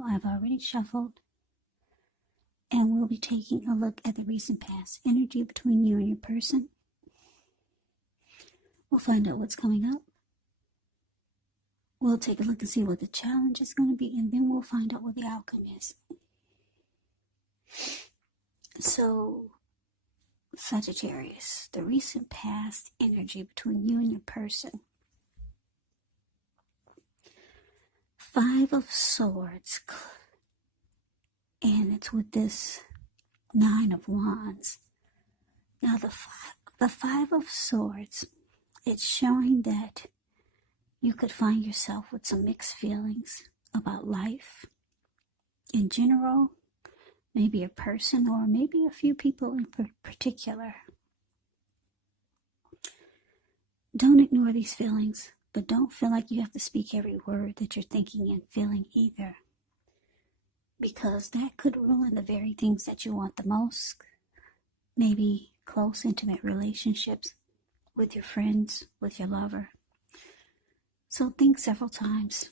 I've already shuffled, and we'll be taking a look at the recent past energy between you and your person. We'll find out what's coming up. We'll take a look and see what the challenge is going to be, and then we'll find out what the outcome is. So, Sagittarius, the recent past energy between you and your person. 5 of Swords, and it's with this 9 of Wands. Now, the 5 of Swords, it's showing that you could find yourself with some mixed feelings about life in general, maybe a person or maybe a few people in particular. Don't ignore these feelings, but don't feel like you have to speak every word that you're thinking and feeling either, because that could ruin the very things that you want the most. Maybe close, intimate relationships with your friends, with your lover. So think several times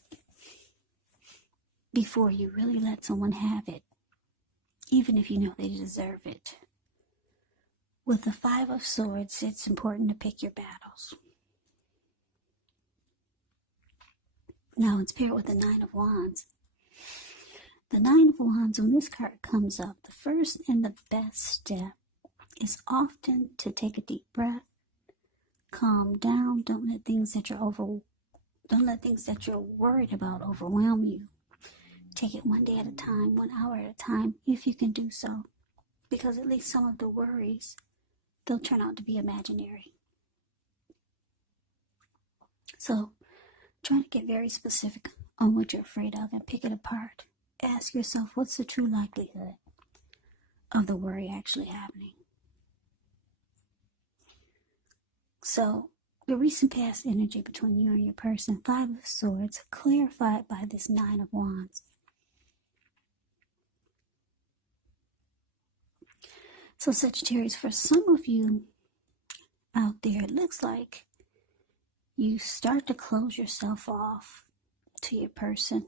before you really let someone have it, even if you know they deserve it. With the 5 of Swords, it's important to pick your battles. Now it's paired with the 9 of Wands. The 9 of Wands, when this card comes up, the first and the best step is often to take a deep breath, calm down, don't let things that you're worried about overwhelm you. Take it one day at a time, 1 hour at a time, if you can do so, because at least some of the worries, they'll turn out to be imaginary. So try to get very specific on what you're afraid of and pick it apart. Ask yourself, what's the true likelihood of the worry actually happening? So, the recent past energy between you and your person, 5 of Swords, clarified by this 9 of Wands. So, Sagittarius, for some of you out there, it looks like you start to close yourself off to your person.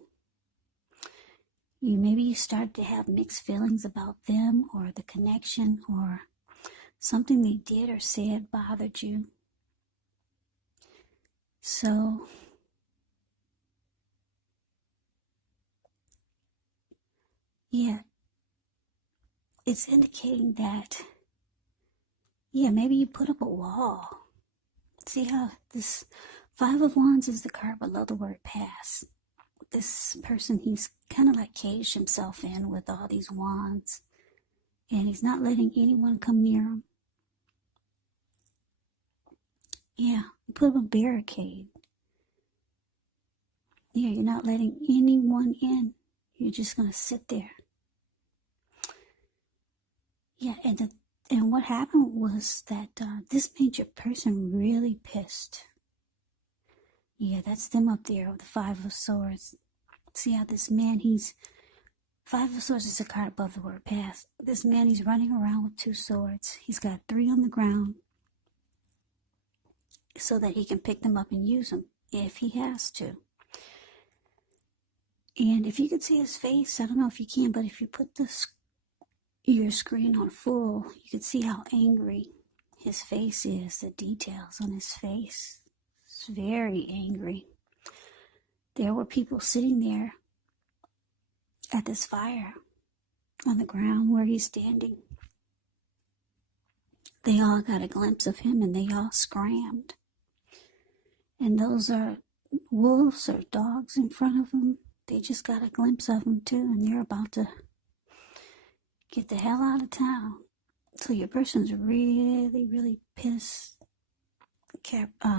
Maybe you start to have mixed feelings about them or the connection, or something they did or said bothered you. So, yeah, it's indicating that, maybe you put up a wall. See how this 5 of Wands is the card below the word pass. This person, he's kind of like caged himself in with all these wands, and he's not letting anyone come near him. Yeah, you put up a barricade. Yeah, you're not letting anyone in. You're just going to sit there. Yeah, and what happened was that this made your person really pissed. Yeah, that's them up there with the 5 of Swords. See how this man, 5 of Swords is a card above the word pass. This man, he's running around with 2 swords. He's got 3 on the ground so that he can pick them up and use them if he has to. And if you could see his face, I don't know if you can, but if you put your screen on full, you could see how angry his face is, the details on his face. It's very angry. There were people sitting there at this fire on the ground where he's standing. They all got a glimpse of him and they all scrammed. And those are wolves or dogs in front of them. They just got a glimpse of him too, and they're about to get the hell out of town. So your person's really, really pissed.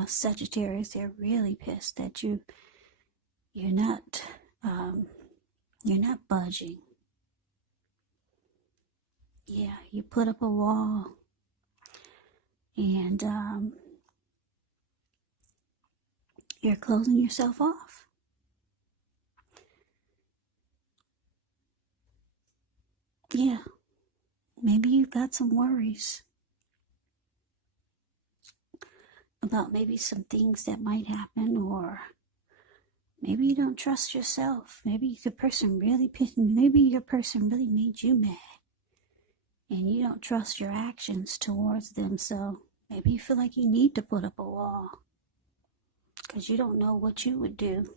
Sagittarius, they're really pissed that you're not budging. Yeah, you put up a wall, and you're closing yourself off. Yeah, maybe you've got some worries about maybe some things that might happen, or Maybe you don't trust yourself. Maybe your person really made you mad. And you don't trust your actions towards them. So maybe you feel like you need to put up a wall. Because you don't know what you would do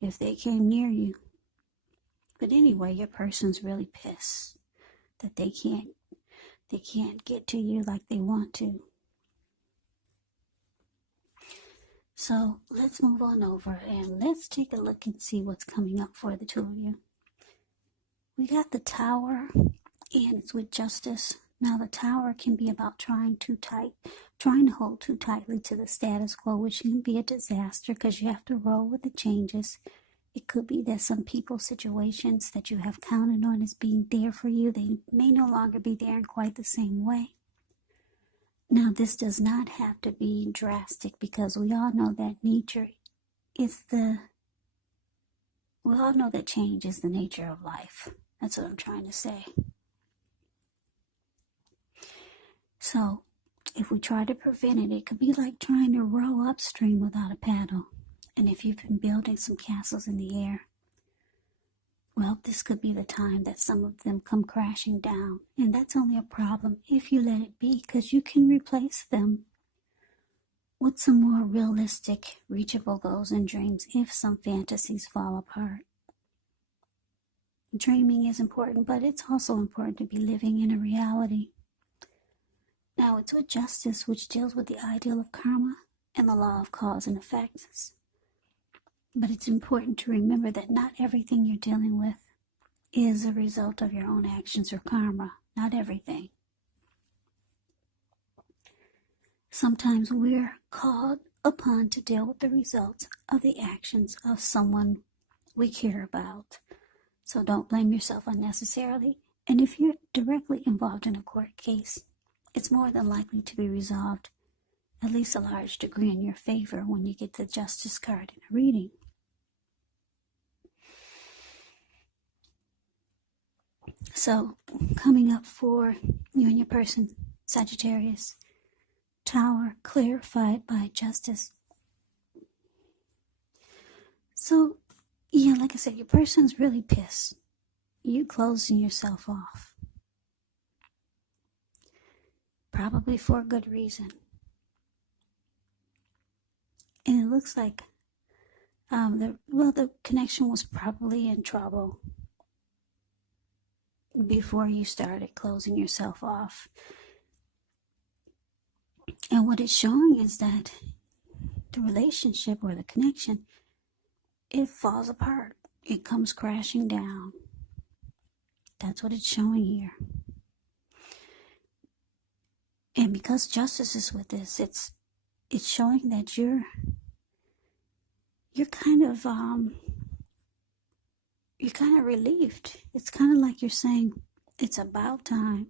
if they came near you. But anyway, your person's really pissed that they can't get to you like they want to. So let's move on over and let's take a look and see what's coming up for the two of you. We got the Tower, and it's with Justice. Now the Tower can be about trying to hold too tightly to the status quo, which can be a disaster because you have to roll with the changes. It could be that some people, situations that you have counted on as being there for you, they may no longer be there in quite the same way. Now, this does not have to be drastic because we all know that change is the nature of life. That's what I'm trying to say. So, if we try to prevent it, it could be like trying to row upstream without a paddle. And if you've been building some castles in the air, well, this could be the time that some of them come crashing down. And that's only a problem if you let it be, because you can replace them with some more realistic, reachable goals and dreams if some fantasies fall apart. Dreaming is important, but it's also important to be living in a reality. Now, it's with Justice, which deals with the ideal of karma and the law of cause and effects. But it's important to remember that not everything you're dealing with is a result of your own actions or karma. Not everything. Sometimes we're called upon to deal with the results of the actions of someone we care about. So don't blame yourself unnecessarily. And if you're directly involved in a court case, it's more than likely to be resolved, at least a large degree, in your favor when you get the Justice card in a reading. So, coming up for you and your person, Sagittarius, Tower clarified by Justice. So, yeah, like I said, your person's really pissed. You closing yourself off. Probably for a good reason. And it looks like the connection was probably in trouble before you started closing yourself off. And what it's showing is that the relationship or the connection, it falls apart. It comes crashing down. That's what it's showing here. And because Justice is with this, it's showing that you're kind of relieved. It's kind of like you're saying, it's about time.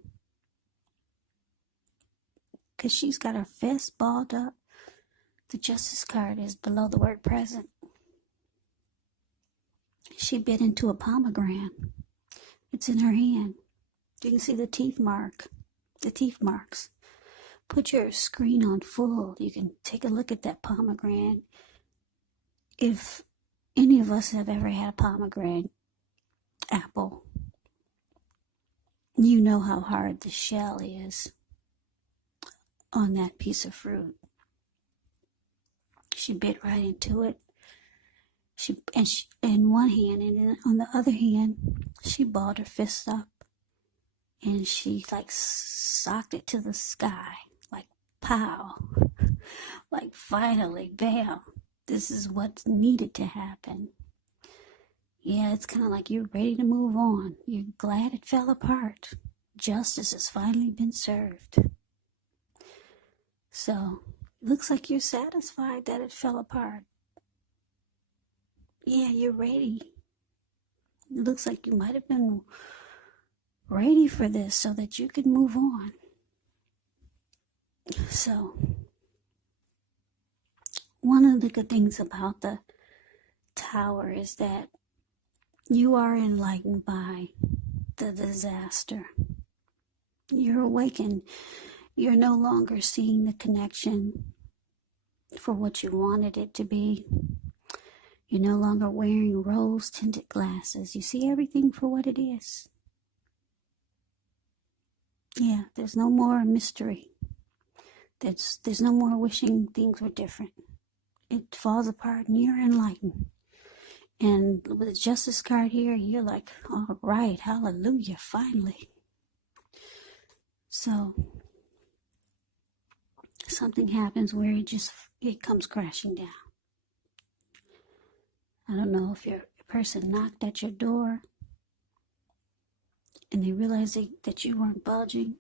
Because she's got her fist balled up. The Justice card is below the word present. She bit into a pomegranate. It's in her hand. You can see the teeth marks. Put your screen on full. You can take a look at that pomegranate. If any of us have ever had a pomegranate apple, you know how hard the shell is on that piece of fruit. She bit right into it. She in one hand, and then on the other hand, she balled her fist up, and she socked it to the sky, like pow, like finally, bam, this is what's needed to happen. Yeah, it's kind of like you're ready to move on. You're glad it fell apart. Justice has finally been served. So, it looks like you're satisfied that it fell apart. Yeah, you're ready. It looks like you might have been ready for this so that you could move on. So, one of the good things about the Tower is that you are enlightened by the disaster. You're awakened. You're no longer seeing the connection for what you wanted it to be. You're no longer wearing rose-tinted glasses. You see everything for what it is. Yeah, there's no more mystery. There's no more wishing things were different. It falls apart and you're enlightened. And with the Justice card here, you're like, all right, hallelujah, finally. So something happens where it comes crashing down. I don't know if your person knocked at your door and they realized that you weren't budging.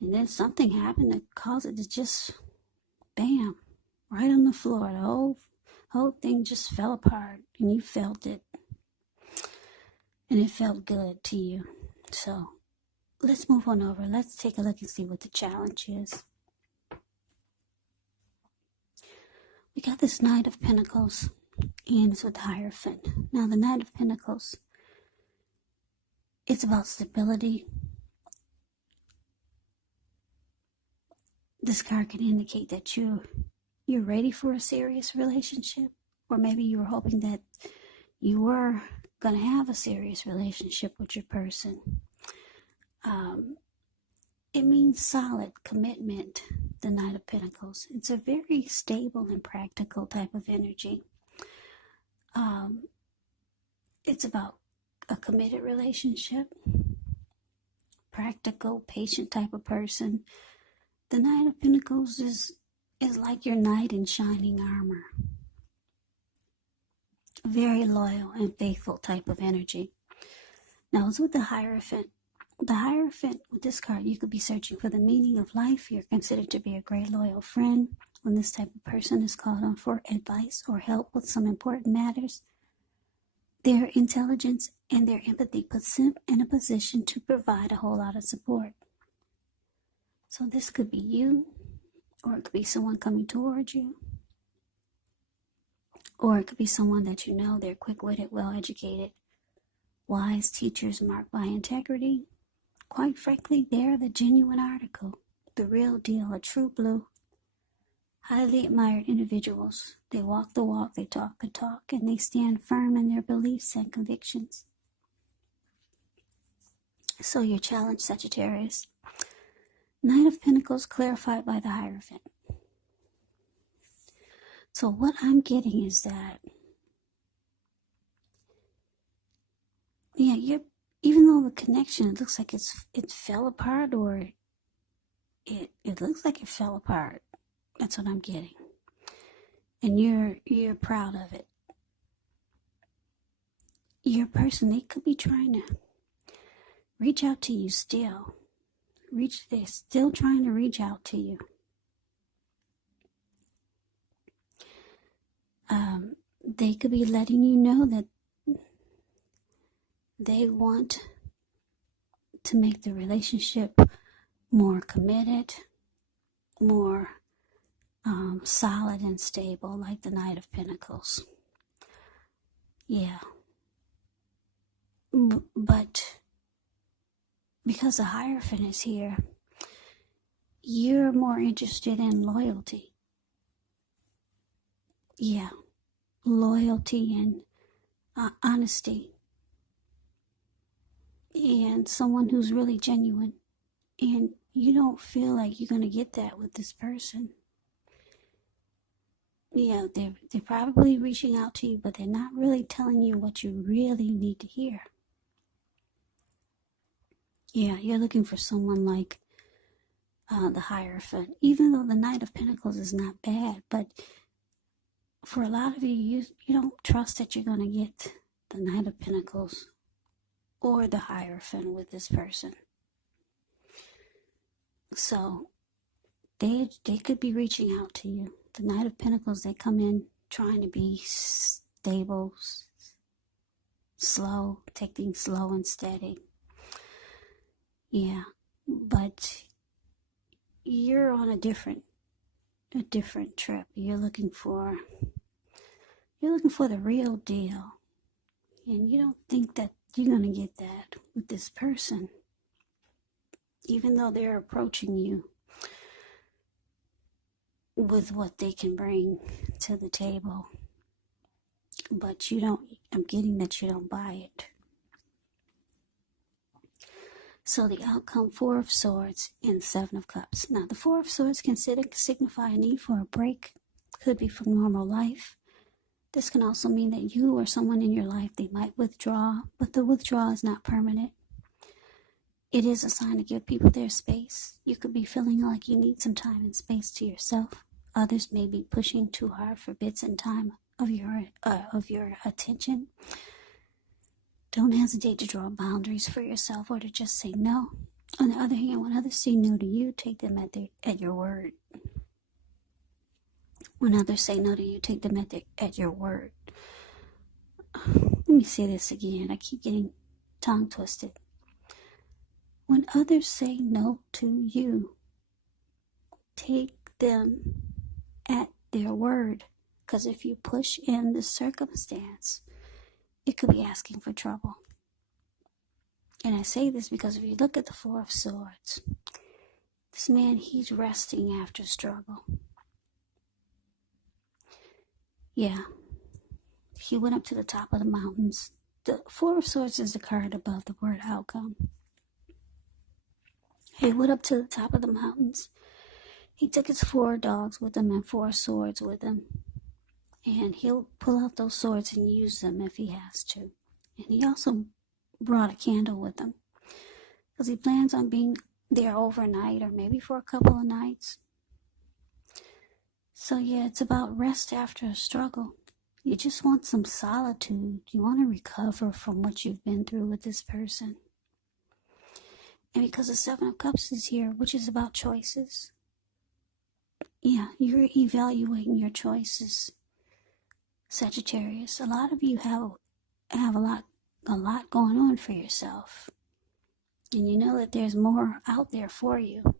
And then something happened that caused it to just, bam, right on the floor. The whole thing just fell apart and you felt it. And it felt good to you. So let's move on over. Let's take a look and see what the challenge is. We got this Knight of Pentacles, and it's with the Hierophant. Now, the Knight of Pentacles, it's about stability. This card can indicate that you're ready for a serious relationship, or maybe you were hoping that you were going to have a serious relationship with your person. It means solid commitment, the Knight of Pentacles. It's a very stable and practical type of energy. It's about a committed relationship, practical, patient type of person. The Knight of Pentacles is like your knight in shining armor. Very loyal and faithful type of energy. Now, it's with the Hierophant. The Hierophant, with this card, you could be searching for the meaning of life. You're considered to be a great loyal friend. When this type of person is called on for advice or help with some important matters, their intelligence and their empathy puts them in a position to provide a whole lot of support. So this could be you, or it could be someone coming towards you, or it could be someone that you know. They're quick-witted, well-educated, wise teachers marked by integrity. Quite frankly, they're the genuine article, the real deal, a true blue. Highly admired individuals. They walk the walk, they talk the talk, and they stand firm in their beliefs and convictions. So your challenge, Sagittarius. Knight of Pentacles clarified by the Hierophant. So what I'm getting is that, yeah, even though the connection, it looks like it fell apart, or it looks like it fell apart. That's what I'm getting. And you're proud of it. Your person, they could be trying to reach out to you still. They're still trying to reach out to you. They could be letting you know that they want to make the relationship more committed, more solid and stable, like the Knight of Pentacles. Yeah. But because the Hierophant is here, you're more interested in loyalty. Yeah. Loyalty and honesty. And someone who's really genuine. And you don't feel like you're going to get that with this person. Yeah, they're probably reaching out to you, but they're not really telling you what you really need to hear. Yeah, you're looking for someone like the Hierophant. Even though the Knight of Pentacles is not bad, but for a lot of you, you don't trust that you're going to get the Knight of Pentacles or the Hierophant with this person. So they could be reaching out to you. The Knight of Pentacles, they come in trying to be stable, slow, take things slow and steady. Yeah, but you're on a different trip. You're looking for the real deal. And you don't think that you're going to get that with this person. Even though they're approaching you with what they can bring to the table. but I'm getting that you don't buy it. So the outcome, Four of Swords and Seven of Cups. Now the Four of Swords can signify a need for a break. Could be from normal life. This can also mean that you or someone in your life, they might withdraw, but the withdrawal is not permanent. It is a sign to give people their space. You could be feeling like you need some time and space to yourself. Others may be pushing too hard for bits and time of your attention. Don't hesitate to draw boundaries for yourself or to just say no. On the other hand, when others say no to you, take them at your word. When others say no to you, take them at your word. Let me say this again. I keep getting tongue twisted. When others say no to you, take them at their word. Because if you push in the circumstance, it could be asking for trouble. And I say this because if you look at the Four of Swords, this man, he's resting after struggle. Yeah. He went up to the top of the mountains. The Four of Swords is the card above the word outcome. He went up to the top of the mountains. He took his 4 dogs with him and 4 swords with him. And he'll pull out those swords and use them if he has to. And he also brought a candle with him, because he plans on being there overnight or maybe for a couple of nights. So yeah, it's about rest after a struggle. You just want some solitude. You want to recover from what you've been through with this person. And because the Seven of Cups is here, which is about choices. Yeah, you're evaluating your choices, Sagittarius. A lot of you have a lot going on for yourself. And you know that there's more out there for you.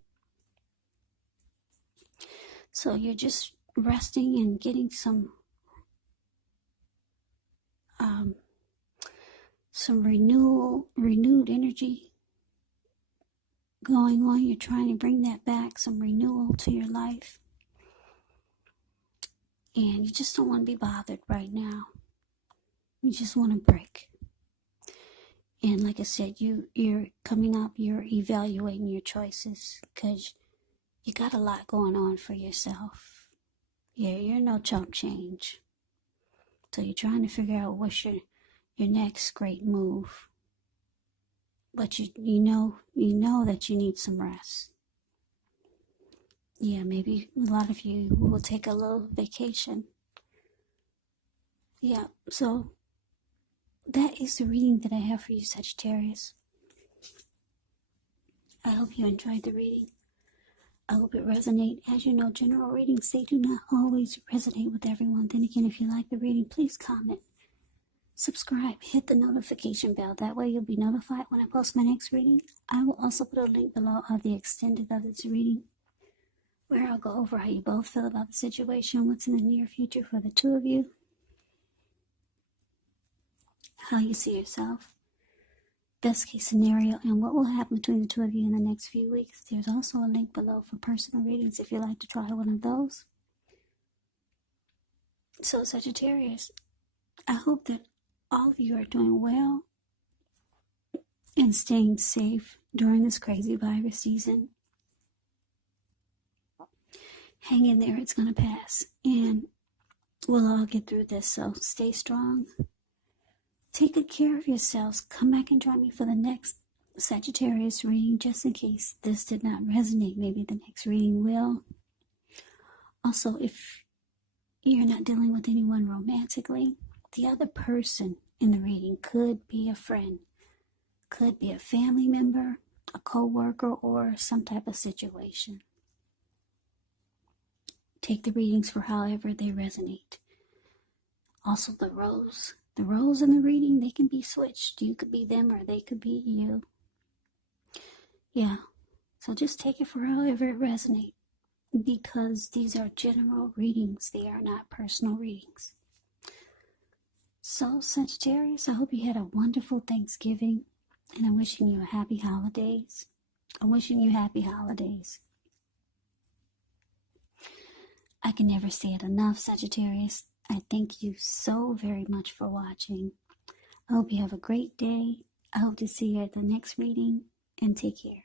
So you're just resting and getting some renewed energy going on. You're trying to bring that back, some renewal to your life. And you just don't want to be bothered right now. You just want to break. And like I said, you're coming up, you're evaluating your choices because you got a lot going on for yourself. Yeah, you're no chump change. So you're trying to figure out what's your next great move. But you know that you need some rest. Yeah, maybe a lot of you will take a little vacation. Yeah, so that is the reading that I have for you, Sagittarius. I hope you enjoyed the reading. I hope it resonates. As you know, general readings, they do not always resonate with everyone. Then again, if you like the reading, please comment, subscribe, hit the notification bell. That way you'll be notified when I post my next reading. I will also put a link below of the extended of this reading, where I'll go over how you both feel about the situation, what's in the near future for the two of you, how you see yourself, best case scenario, and what will happen between the two of you in the next few weeks. There's also a link below for personal readings if you'd like to try one of those. So Sagittarius, I hope that all of you are doing well and staying safe during this crazy virus season. Hang in there, it's going to pass, and we'll all get through this, so stay strong. Take good care of yourselves. Come back and join me for the next Sagittarius reading, just in case this did not resonate. Maybe the next reading will. Also, if you're not dealing with anyone romantically, the other person in the reading could be a friend, could be a family member, a co-worker, or some type of situation. Take the readings for however they resonate. Also, the roles in the reading, they can be switched. You could be them or they could be you. Yeah, so just take it for however it resonates, because these are general readings. They are not personal readings. So Sagittarius, I hope you had a wonderful Thanksgiving, and I'm wishing you a happy holidays. I'm wishing you happy holidays. I can never say it enough, Sagittarius. I thank you so very much for watching. I hope you have a great day. I hope to see you at the next reading, and take care.